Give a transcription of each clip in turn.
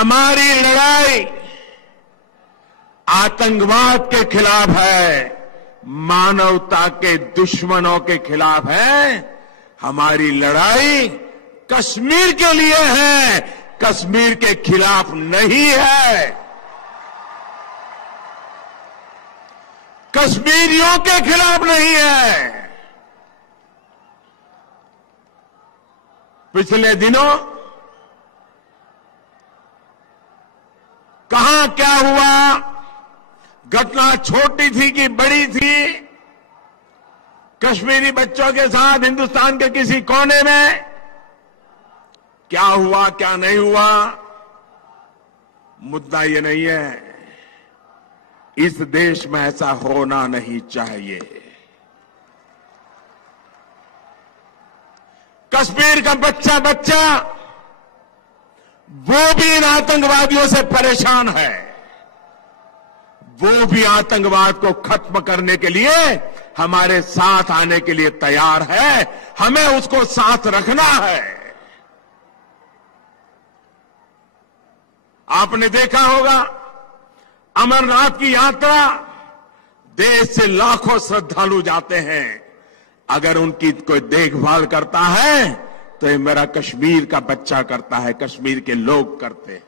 हमारी लड़ाई आतंकवाद के खिलाफ है, मानवता के दुश्मनों के खिलाफ है। हमारी लड़ाई कश्मीर के लिए है, कश्मीर के खिलाफ नहीं है, कश्मीरियों के खिलाफ नहीं है। पिछले दिनों कहां क्या हुआ, घटना छोटी थी कि बड़ी थी, कश्मीरी बच्चों के साथ हिंदुस्तान के किसी कोने में क्या हुआ क्या नहीं हुआ, मुद्दा ये नहीं है। इस देश में ऐसा होना नहीं चाहिए। कश्मीर का बच्चा वो भी इन आतंकवादियों से परेशान है, वो भी आतंकवाद को खत्म करने के लिए हमारे साथ आने के लिए तैयार है। हमें उसको साथ रखना है। आपने देखा होगा अमरनाथ की यात्रा, देश से लाखों श्रद्धालु जाते हैं। अगर उनकी कोई देखभाल करता है तो ये मेरा कश्मीर का बच्चा करता है, कश्मीर के लोग करते हैं।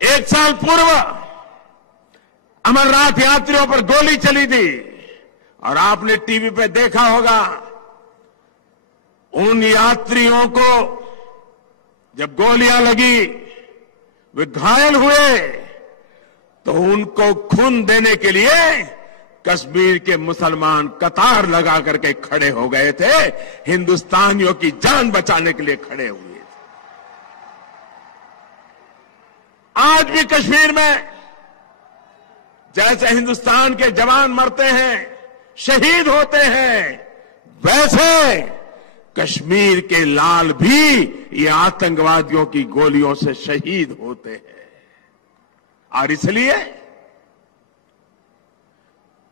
एक साल पूर्व अमरनाथ यात्रियों पर गोली चली थी और आपने टीवी पे देखा होगा। उन यात्रियों को जब गोलियां लगी, वे घायल हुए, तो उनको खून देने के लिए कश्मीर के मुसलमान कतार लगा करके खड़े हो गए थे, हिंदुस्तानियों की जान बचाने के लिए खड़े हुए थे। आज भी कश्मीर में जैसे हिंदुस्तान के जवान मरते हैं, शहीद होते हैं, वैसे कश्मीर के लाल भी ये आतंकवादियों की गोलियों से शहीद होते हैं। और इसलिए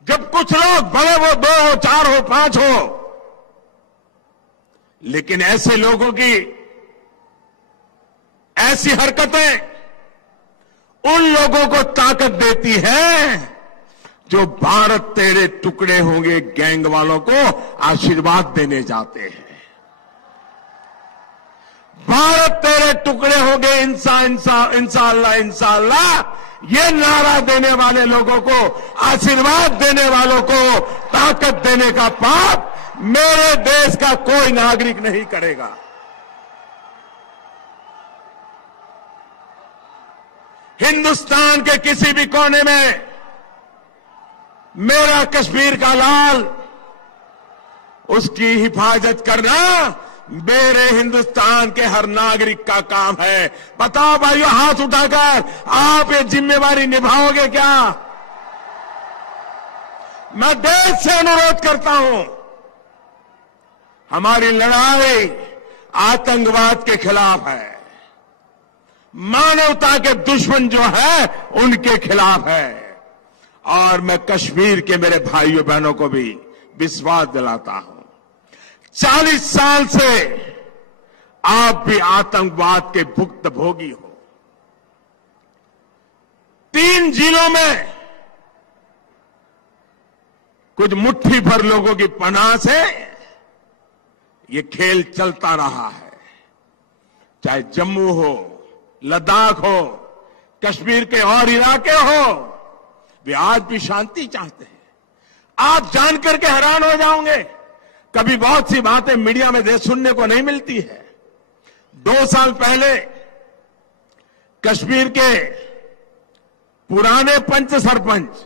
जब कुछ लोग, भले वो 2 हो, 4 हो, 5 हो, लेकिन ऐसे लोगों की ऐसी हरकतें उन लोगों को ताकत देती है जो भारत तेरे टुकड़े होंगे गैंग वालों को आशीर्वाद देने जाते हैं। भारत तेरे टुकड़े होंगे इंशाअल्लाह इंशाअल्लाह, ये नारा देने वाले लोगों को, आशीर्वाद देने वालों को ताकत देने का पाप मेरे देश का कोई नागरिक नहीं करेगा। हिंदुस्तान के किसी भी कोने में मेरा कश्मीर का लाल, उसकी हिफाजत करना मेरे हिंदुस्तान के हर नागरिक का काम है। बताओ भाइयों, हाथ उठाकर आप ये जिम्मेवारी निभाओगे क्या? मैं देश से अनुरोध करता हूं, हमारी लड़ाई आतंकवाद के खिलाफ है, मानवता के दुश्मन जो है उनके खिलाफ है। और मैं कश्मीर के मेरे भाइयों बहनों को भी विश्वास दिलाता हूं, 40 साल से आप भी आतंकवाद के भुक्तभोगी हो। 3 जिलों में कुछ मुट्ठी भर लोगों की पनाह से ये खेल चलता रहा है। चाहे जम्मू हो, लद्दाख हो, कश्मीर के और इलाके हो, वे आज भी शांति चाहते हैं। आप जानकर के हैरान हो जाओगे, कभी बहुत सी बातें मीडिया में सुनने को नहीं मिलती है। 2 साल पहले कश्मीर के पुराने पंच सरपंच,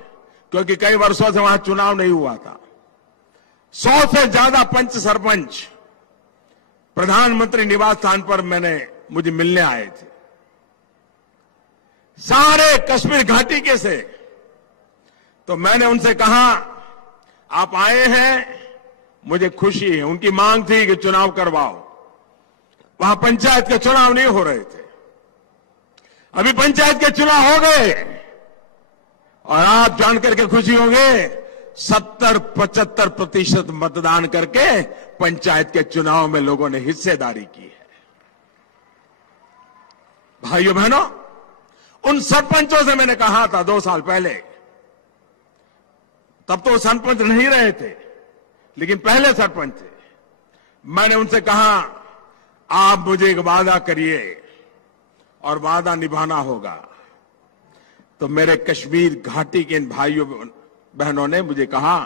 क्योंकि कई वर्षों से वहां चुनाव नहीं हुआ था, 100 से ज्यादा पंच सरपंच प्रधानमंत्री निवास स्थान पर मुझे मिलने आए थे। सारे कश्मीर घाटी के से। तो मैंने उनसे कहा, आप आए हैं, मुझे खुशी है। उनकी मांग थी कि चुनाव करवाओ। वहां पंचायत के चुनाव नहीं हो रहे थे, अभी पंचायत के चुनाव हो गए। और आप जानकर के खुशी होंगे, 70-75% मतदान करके पंचायत के चुनाव में लोगों ने हिस्सेदारी की है। भाइयों बहनों, उन सरपंचों से मैंने कहा था 2 साल पहले, तब तो सरपंच नहीं रहे थे लेकिन पहले सरपंच थे। मैंने उनसे कहा, आप मुझे एक वादा करिए और वादा निभाना होगा। तो मेरे कश्मीर घाटी के इन भाइयों बहनों ने मुझे कहा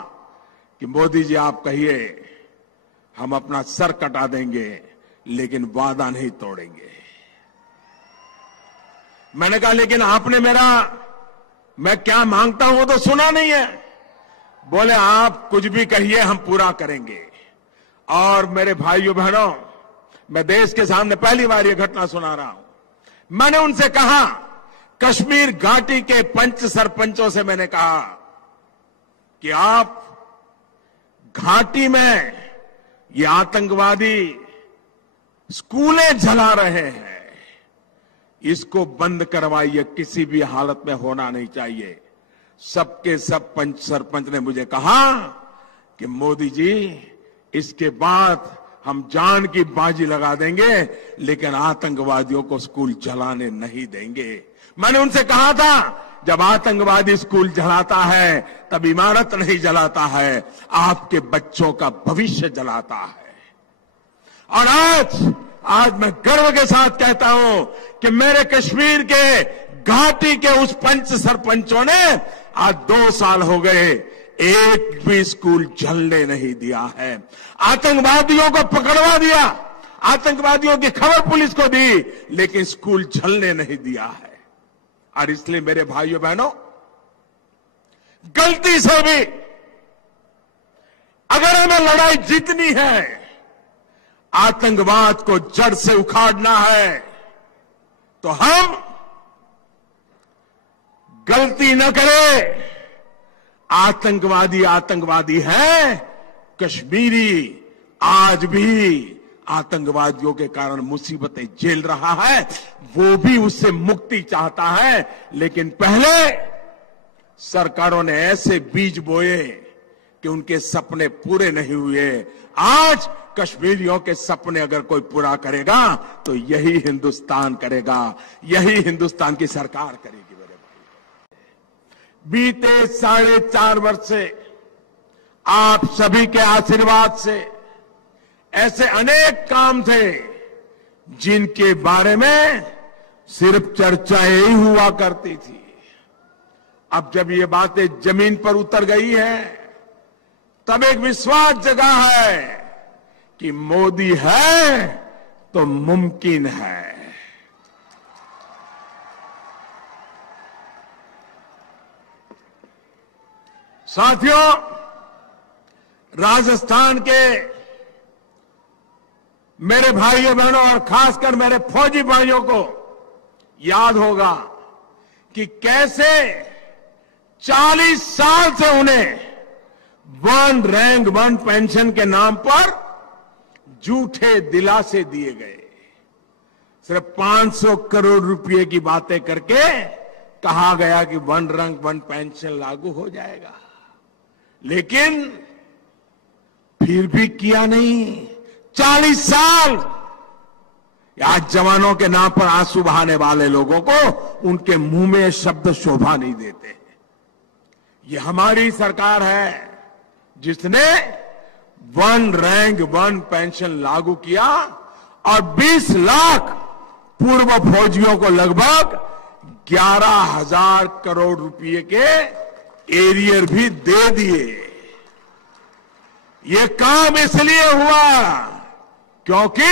कि मोदी जी आप कहिए, हम अपना सर कटा देंगे लेकिन वादा नहीं तोड़ेंगे। मैंने कहा, लेकिन आपने मैं क्या मांगता हूं वो तो सुना नहीं है। बोले, आप कुछ भी कहिए हम पूरा करेंगे। और मेरे भाइयों बहनों, मैं देश के सामने पहली बार ये घटना सुना रहा हूं। मैंने उनसे कहा, कश्मीर घाटी के पंच सरपंचों से मैंने कहा कि आप घाटी में ये आतंकवादी स्कूलें जला रहे हैं, इसको बंद करवाइए, किसी भी हालत में होना नहीं चाहिए। सबके सब पंच सरपंच ने मुझे कहा कि मोदी जी, इसके बाद हम जान की बाजी लगा देंगे लेकिन आतंकवादियों को स्कूल जलाने नहीं देंगे। मैंने उनसे कहा था, जब आतंकवादी स्कूल जलाता है तब इमारत नहीं जलाता है, आपके बच्चों का भविष्य जलाता है। और आज मैं गर्व के साथ कहता हूं कि मेरे कश्मीर के घाटी के उस पंच सरपंचों ने आज 2 साल हो गए, एक भी स्कूल जलने नहीं दिया है। आतंकवादियों को पकड़वा दिया, आतंकवादियों की खबर पुलिस को दी, लेकिन स्कूल जलने नहीं दिया है। और इसलिए मेरे भाइयों बहनों, गलती से भी अगर हमें लड़ाई जीतनी है, आतंकवाद को जड़ से उखाड़ना है, तो हम गलती न करें। आतंकवादी है, कश्मीरी आज भी आतंकवादियों के कारण मुसीबतें झेल रहा है, वो भी उससे मुक्ति चाहता है। लेकिन पहले सरकारों ने ऐसे बीज बोए कि उनके सपने पूरे नहीं हुए। आज कश्मीरियों के सपने अगर कोई पूरा करेगा तो यही हिंदुस्तान करेगा, यही हिंदुस्तान की सरकार करेगी। मेरे भाई, बीते 4.5 वर्ष से आप सभी के आशीर्वाद से ऐसे अनेक काम थे जिनके बारे में सिर्फ चर्चाएं ही हुआ करती थी। अब जब ये बातें जमीन पर उतर गई है, तब एक विश्वास जगा है कि मोदी है तो मुमकिन है। साथियों, राजस्थान के मेरे भाइयों बहनों और खासकर मेरे फौजी भाइयों को याद होगा कि कैसे 40 साल से उन्हें 1 रैंक 1 पेंशन के नाम पर झूठे दिलासे दिए गए। सिर्फ 500 करोड़ रुपए की बातें करके कहा गया कि 1 रैंक 1 पेंशन लागू हो जाएगा, लेकिन फिर भी किया नहीं। 40 साल आज जवानों के नाम पर आंसू बहाने वाले लोगों को उनके मुंह में शब्द शोभा नहीं देते। ये हमारी सरकार है जिसने 1 रैंक 1 पेंशन लागू किया और 20 लाख पूर्व फौजियों को लगभग 11,000 करोड़ रुपए के एरियर भी दे दिए। ये काम इसलिए हुआ क्योंकि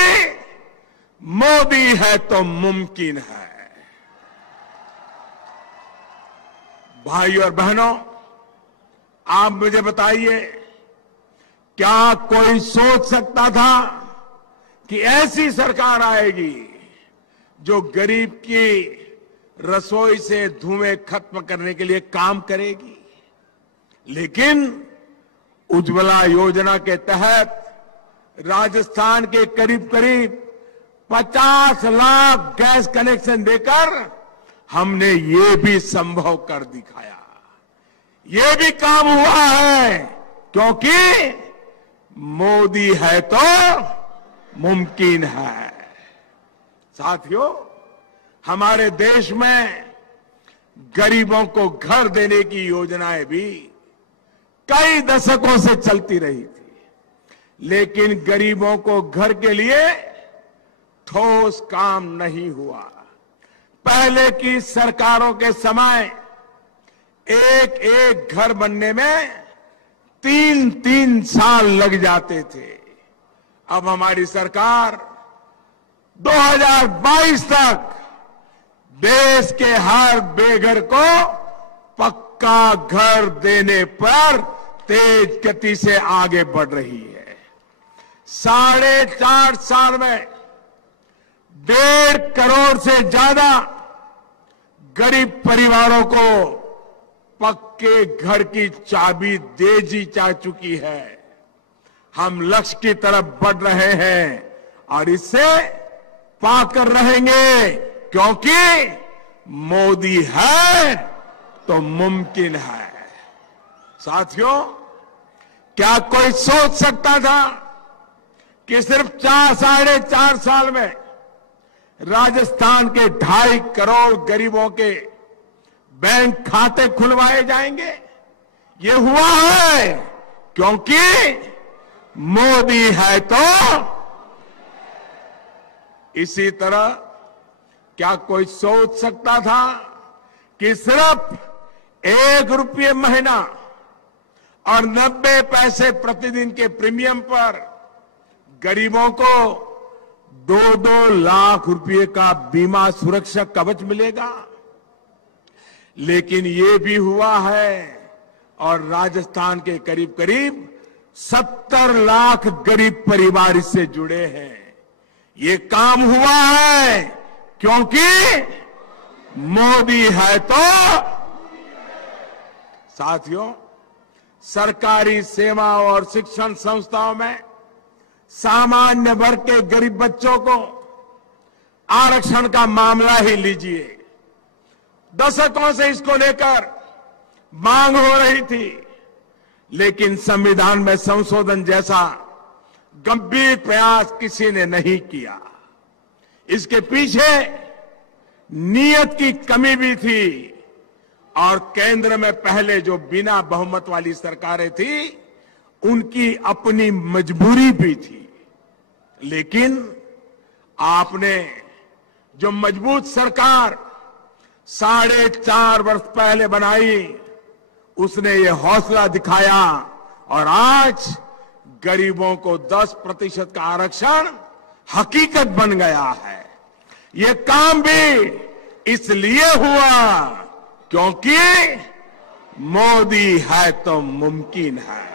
मोदी है तो मुमकिन है। भाई और बहनों, आप मुझे बताइए, क्या कोई सोच सकता था कि ऐसी सरकार आएगी जो गरीब की रसोई से धुएं खत्म करने के लिए काम करेगी? लेकिन उज्ज्वला योजना के तहत राजस्थान के करीब करीब 50 लाख गैस कनेक्शन देकर हमने ये भी संभव कर दिखाया। ये भी काम हुआ है क्योंकि मोदी है तो मुमकिन है। साथियों, हमारे देश में गरीबों को घर देने की योजनाएं भी कई दशकों से चलती रही थी, लेकिन गरीबों को घर के लिए ठोस काम नहीं हुआ। पहले की सरकारों के समय एक एक घर बनने में 3-3 साल लग जाते थे। अब हमारी सरकार 2022 तक देश के हर बेघर को पक्का घर देने पर तेज गति से आगे बढ़ रही है। 4.5 साल में 1.5 करोड़ से ज्यादा गरीब परिवारों को पक्के घर की चाबी दे दी जा चुकी है। हम लक्ष्य की तरफ बढ़ रहे हैं और इससे पाकर रहेंगे, क्योंकि मोदी है तो मुमकिन है। साथियों, क्या कोई सोच सकता था कि सिर्फ 4-4.5 साल में राजस्थान के 2.5 करोड़ गरीबों के बैंक खाते खुलवाए जाएंगे? ये हुआ है क्योंकि मोदी है तो। इसी तरह क्या कोई सोच सकता था कि सिर्फ 1 रुपये महीना और 90 पैसे प्रतिदिन के प्रीमियम पर गरीबों को 2-2 लाख रुपए का बीमा सुरक्षा कवच मिलेगा? लेकिन ये भी हुआ है और राजस्थान के करीब करीब 70 लाख गरीब परिवार इससे जुड़े हैं। ये काम हुआ है क्योंकि मोदी है तो। साथियों, सरकारी सेवा और शिक्षण संस्थाओं में सामान्य वर्ग के गरीब बच्चों को आरक्षण का मामला ही लीजिए। दशकों से इसको लेकर मांग हो रही थी, लेकिन संविधान में संशोधन जैसा गंभीर प्रयास किसी ने नहीं किया। इसके पीछे नीयत की कमी भी थी और केंद्र में पहले जो बिना बहुमत वाली सरकारें थी उनकी अपनी मजबूरी भी थी। लेकिन आपने जो मजबूत सरकार 4.5 वर्ष पहले बनाई, उसने ये हौसला दिखाया और आज गरीबों को 10% का आरक्षण हकीकत बन गया है। ये काम भी इसलिए हुआ क्योंकि मोदी है तो मुमकिन है।